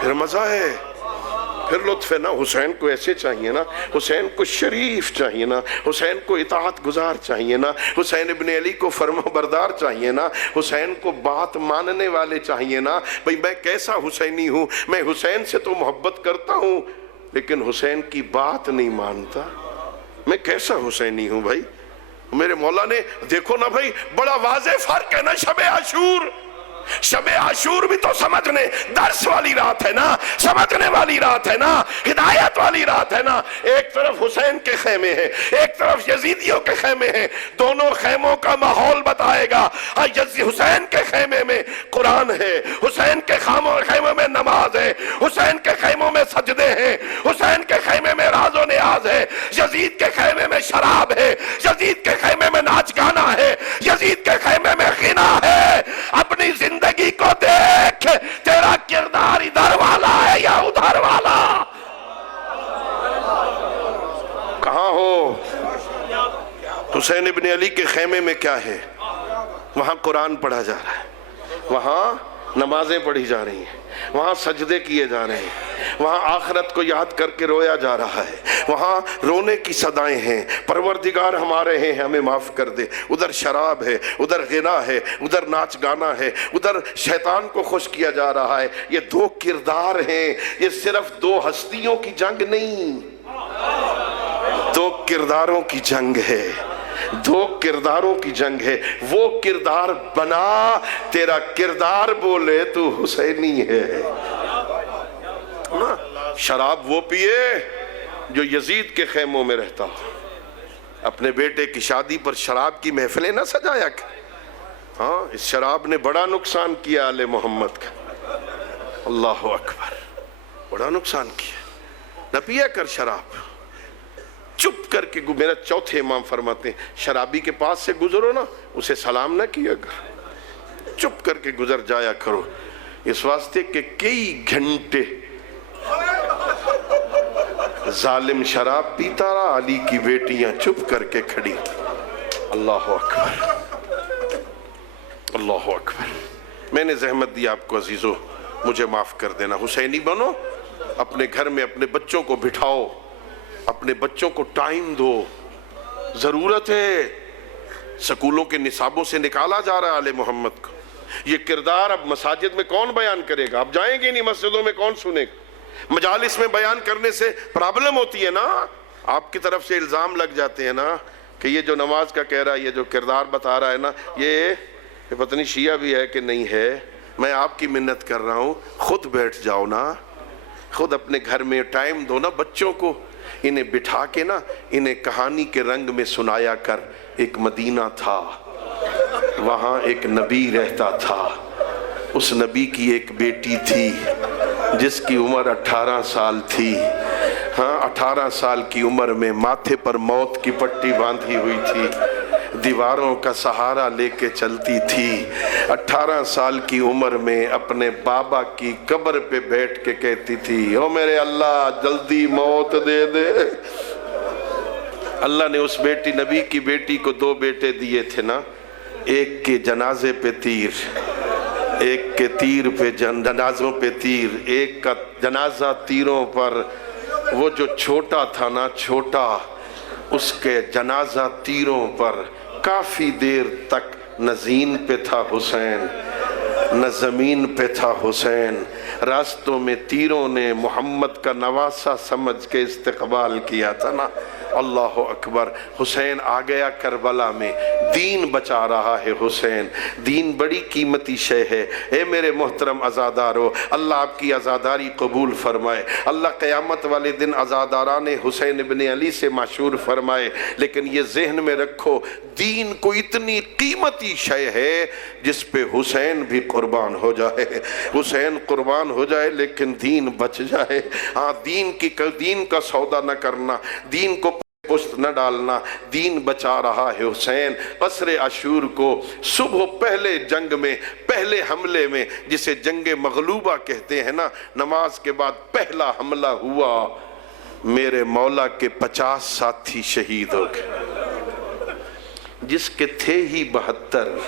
پھر مزہ ہے، پھر لطف ہے نا، حسین کو ایسے چاہیے نا، حسین کو شریف چاہیے نا، حسین کو اطاعت گزار چاہیے نا، حسین ابن علی کو فرما بردار چاہیے نا، حسین کو بات ماننے والے چاہیے نا۔ بھئی میں کیسا حسینی ہوں، میں حسین سے تو محبت کرتا ہوں لیکن حسین کی بات نہیں مانتا، میں کیسا حسینی ہوں بھائی؟ میرے مولا نے دیکھو نا بھائی، بڑا واضح فرق ہے نا۔ شب عاشور بھی تو سمجھنے درس والی رات ہے نا، سمجھنے والی رات ہے نا، ہدایت والی رات ہے نا۔ ایک طرف حسین کے خیمے ہیں، ایک طرف یزیدیوں کے خیمے ہیں، دونوں خیموں کا ماحول بتائے گا۔ حسین کے خیمے میں قرآن ہے، حسین کے خیموں میں نماز ہے، حسین کے خیموں میں سجدے ہیں، حسین کے خیمے میں راز و نیاز ہے، یزید کے خیمے میں شراب ہے، یزید کے خیمے میں ناچ گانا ہے، یزید کے خیمے میں غنا ہے۔ اپنی زندگی کو دیکھ، تیرا کردار ادھر والا ہے یا ادھر والا؟ کہاں ہو؟ حسین ابن علی کے خیمے میں کیا ہے؟ وہاں قرآن پڑھا جا رہا ہے، وہاں نمازیں پڑھی جا رہی ہیں، وہاں سجدے کیے جا رہے ہیں، وہاں آخرت کو یاد کر کے رویا جا رہا ہے، وہاں رونے کی صدائیں ہیں، پروردگار ہمارے ہیں ہمیں معاف کر دے۔ ادھر شراب ہے، ادھر غنا ہے، ادھر ناچ گانا ہے، ادھر شیطان کو خوش کیا جا رہا ہے۔ یہ دو کردار ہیں، یہ صرف دو ہستیوں کی جنگ نہیں، دو کرداروں کی جنگ ہے، دو کرداروں کی جنگ ہے۔ وہ کردار بنا، تیرا کردار بولے تو حسینی ہے۔ شراب وہ پیے جو یزید کے خیموں میں رہتا، اپنے بیٹے کی شادی پر شراب کی محفلیں نہ سجایا کہ ہاں، اس شراب نے بڑا نقصان کیا آل محمد کا۔ اللہ اکبر، بڑا نقصان کیا۔ نہ پیا کر شراب، چپ کر کے۔ میرا چوتھے امام فرماتے ہیں شرابی کے پاس سے گزرو نا، اسے سلام نہ کیا کر، چپ کر کے گزر جایا کرو، اس واسطے کہ کئی گھنٹے ظالم شراب پیتا رہا، علی کی بیٹیاں چپ کر کے کھڑی۔ اللہ اکبر، اللہ اکبر۔ میں نے زحمت دی آپ کو عزیزو، مجھے معاف کر دینا۔ حسینی بنو، اپنے گھر میں اپنے بچوں کو بٹھاؤ، اپنے بچوں کو ٹائم دو۔ ضرورت ہے، سکولوں کے نصابوں سے نکالا جا رہا ہے آل محمد کو۔ یہ کردار اب مساجد میں کون بیان کرے گا؟ اب جائیں گے نہیں مسجدوں میں، کون سنے گا؟ مجالس میں بیان کرنے سے پرابلم ہوتی ہے نا، آپ کی طرف سے الزام لگ جاتے ہیں نا کہ یہ جو نماز کا کہہ رہا ہے، یہ جو کردار بتا رہا ہے نا، یہ پتہ نہیں شیعہ بھی ہے کہ نہیں ہے۔ میں آپ کی منت کر رہا ہوں، خود بیٹھ جاؤ نا، خود اپنے گھر میں ٹائم دو نا بچوں کو، انہیں بٹھا کے نا، انہیں کہانی کے رنگ میں سنایا کر۔ ایک مدینہ تھا، وہاں ایک نبی رہتا تھا، اس نبی کی ایک بیٹی تھی جس کی عمر 18 سال تھی۔ ہاں، 18 سال کی عمر میں ماتھے پر موت کی پٹی باندھی ہوئی تھی، دیواروں کا سہارا لے کے چلتی تھی۔ 18 سال کی عمر میں اپنے بابا کی قبر پہ بیٹھ کے کہتی تھی، او میرے اللہ جلدی موت دے دے۔ اللہ نے اس بیٹی، نبی کی بیٹی کو 2 بیٹے دیے تھے نا، ایک کے جنازے پہ تیر، ایک کے تیر پہ جنازوں پہ تیر، ایک کا جنازہ تیروں پر۔ وہ جو چھوٹا تھا نا، چھوٹا، اس کے جنازہ تیروں پر کافی دیر تک نہ زین پہ تھا حسین، نہ زمین پہ تھا حسین۔ راستوں میں تیروں نے محمد کا نواسہ سمجھ کے استقبال کیا تھا نا۔ اللہ اکبر۔ حسین آ گیا کربلا میں، دین بچا رہا ہے حسین۔ دین بڑی قیمتی شے ہے۔ اے میرے محترم عزادارو، اللہ آپ کی عزاداری قبول فرمائے، اللہ قیامت والے دن عزاداران حسین ابن علی سے معشور فرمائے۔ لیکن یہ ذہن میں رکھو، دین کو اتنی قیمتی شے ہے جس پہ حسین بھی قربان ہو جائے، حسین قربان ہو جائے لیکن دین بچ جائے۔ ہاں، دین کا سودا نہ کرنا، دین کو پشت نہ ڈالنا، دین بچا رہا ہے حسین۔ قصر عاشور کو صبح پہلے جنگ میں، پہلے حملے میں، جسے جنگ مغلوبہ کہتے ہیں نا، نماز کے بعد پہلا حملہ ہوا، میرے مولا کے 50 ساتھی شہید ہو گئے، جس کے تھے ہی 72۔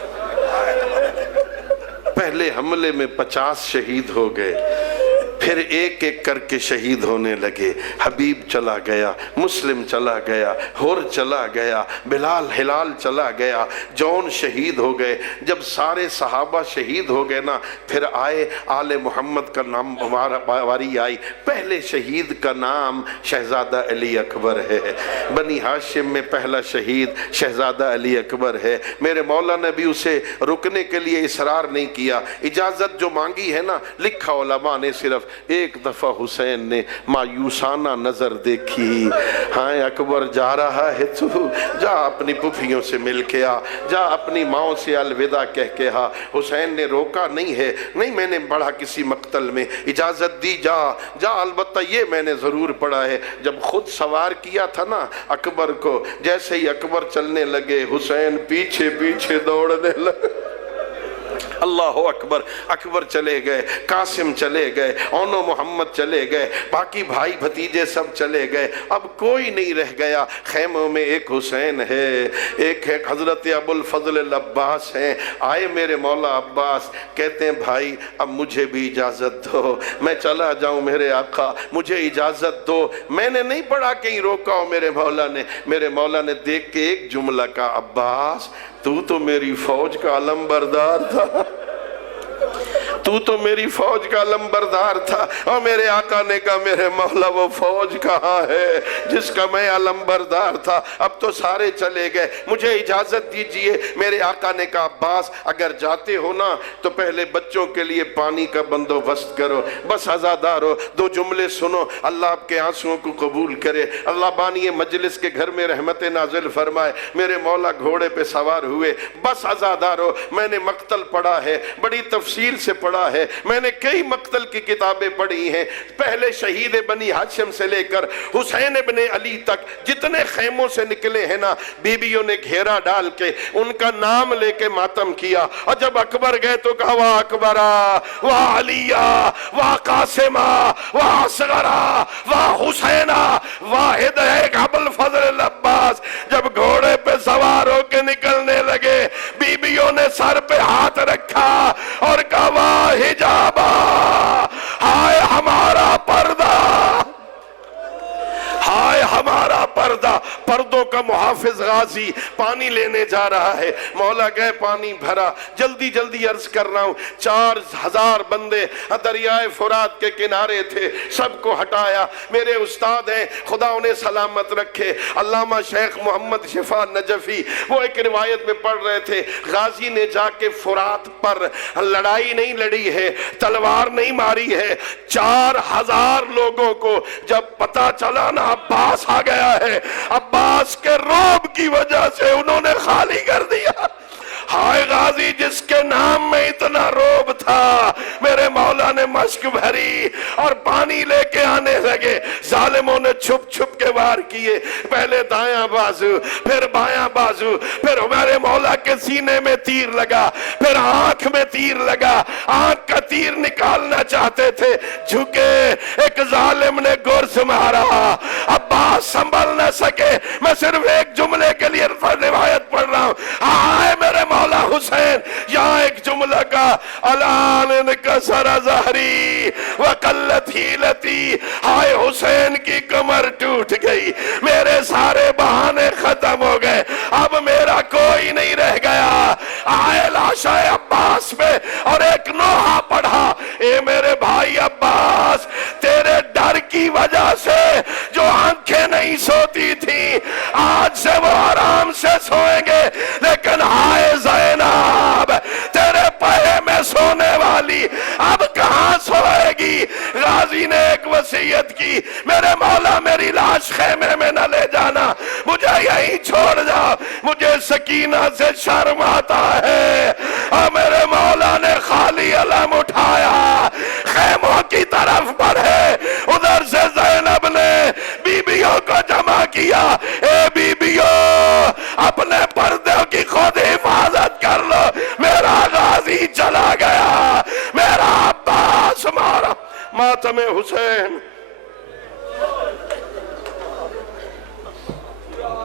پہلے حملے میں 50 شہید ہو گئے۔ پھر ایک ایک کر کے شہید ہونے لگے۔ حبیب چلا گیا، مسلم چلا گیا، حر چلا گیا، بلال ہلال چلا گیا، جون شہید ہو گئے۔ جب سارے صحابہ شہید ہو گئے نا، پھر آئے آل محمد کا نام واری آئی۔ پہلے شہید کا نام شہزادہ علی اکبر ہے، بنی ہاشم میں پہلا شہید شہزادہ علی اکبر ہے۔ میرے مولا نے بھی اسے رکنے کے لیے اصرار نہیں کیا، اجازت جو مانگی ہے نا، لکھا علماء نے صرف ایک دفعہ حسین نے مایوسانہ نظر دیکھی، ہاں اکبر جا رہا ہے تو جا اپنی پھوپھیوں سے مل کے آ، جا اپنی ماؤں سے الوداع کہہ کے آ۔ حسین نے روکا نہیں ہے، نہیں میں نے پڑھا کسی مقتل میں، اجازت دی جا جا، البتہ یہ میں نے ضرور پڑھا ہے جب خود سوار کیا تھا نا اکبر کو، جیسے ہی اکبر چلنے لگے حسین پیچھے پیچھے دوڑنے لگے۔ اللہ اکبر، اکبر چلے گئے، قاسم چلے گئے، اونو محمد چلے گئے، باقی بھائی بھتیجے سب چلے گئے، اب کوئی نہیں رہ گیا۔ خیموں میں ایک حسین ہے، ایک ہے حضرت ابو الفضل العباس ہیں۔ آئے میرے مولا عباس، کہتے ہیں بھائی اب مجھے بھی اجازت دو، میں چلا جاؤں میرے آقا، مجھے اجازت دو۔ میں نے نہیں پڑھا کہیں روکا ہو میرے مولا نے دیکھ کے ایک جملہ کا، عباس تو میری فوج کا علمبردار تھا، تو میری فوج کا علمبردار تھا۔ اور میرے آقا نے کہا میرے مولا وہ فوج کہاں ہے جس کا میں علمبردار تھا، اب تو سارے چلے گئے، مجھے اجازت دیجئے۔ میرے آقا نے کہا عباس اگر جاتے ہو نا تو پہلے بچوں کے لیے پانی کا بندوبست کرو، بس عزادار ہو، دو جملے سنو، اللہ آپ کے آنسوؤں کو قبول کرے، اللہ بانی مجلس کے گھر میں رحمت نازل فرمائے۔ میرے مولا گھوڑے پہ سوار ہوئے، بس عزادار ہو، میں نے مقتل پڑھا ہے، بڑی تفصیل سے پڑھا ہے، میں نے کئی مقتل کی کتابیں پڑھی ہیں، پہلے شہید بنی ہاشم سے لے کر حسین ابن علی تک جتنے خیموں سے نکلے ہیں نا، بیویوں نے گھیرا ڈال کے ان کا نام لے کے ماتم کیا، اور جب اکبر گئے تو کہا واہ اکبرا واہ علیہ واہ قاسمہ واہ اصغرا واہ حسینہ واحد ہے ابو الفضل العباس۔ جب گھوڑے پہ سوار ہو کے نکلنے لگے، بیویوں نے سر پہ ہاتھ رکھا اور کہا واہ حجابا، ہائے ہمارا پردہ، ہائے ہمارا پردہ۔ پردوں کا محافظ غازی پانی لینے جا رہا ہے، مولا گئے پانی بھرا، جلدی جلدی عرض کر رہا ہوں، 4000 بندے دریائے فرات کے کنارے تھے، سب کو ہٹایا۔ میرے استاد ہیں خدا انہیں سلامت رکھے، علامہ شیخ محمد شفا نجفی، وہ ایک روایت میں پڑھ رہے تھے، غازی نے جا کے فرات پر لڑائی نہیں لڑی ہے، تلوار نہیں ماری ہے، 4000 لوگوں کو جب پتا چلا نا عباس آ گیا ہے، عباس کے روب کی وجہ سے انہوں نے خالی کر دیا۔ ہائے غازی جس کے نام میں اتنا روب تھا، میرے مولا نے مشک بھری اور پانی لے کے آنے لگے۔ ظالموں نے چھپ چھپ کے وار کیے، پہلے دایاں بازو پھر بایاں بازو، پھر میرے مولا کے سینے میں تیر لگا، پھر آنکھ میں تیر لگا، آنکھ کا تیر نکالنا چاہتے تھے، جھکے، ایک ظالم نے گرز مارا، عباس سنبھل نہ سکے۔ میں صرف ایک جملے کے لیے روایت پڑھ رہا ہوں، آئے میرے مولا حسین، یہاں ایک جملہ کا الان انکسر ظہری وقلت حیلتی، ہائے حسین کی کمر ٹوٹ گئی، میرے سارے بہانے ختم ہو گئے، اب میرا کوئی نہیں رہ گیا۔ آئے لاشا عباس میں اور ایک نوحہ پڑھا، اے میرے بھائی عباس تیرے ڈر کی وجہ سے جو آنکھیں نہیں سوتی تھی آج سے وہ آرام سے سوئیں گے، لیکن ہائے زینب تیرے پہے میں سونے والی اب کہاں سوئے گی؟ غازی نے ایک وصیت کی، میرے مولا میری لاش خیمے میں نہ لے جانا، مجھے یہیں چھوڑ جاؤ، مجھے سکینہ سے شرم آتا ہے۔ اور میرے مولا نے خالی علم اٹھایا، خیموں کی طرف بڑھے، ادھر سے زینب نے بیویوں کو جمع کیا، اے بیویوں اپنے پردوں کی خود حفاظت کر لو، میرا غازی چلا گیا، میرا عباس مارا۔ ماتم حسین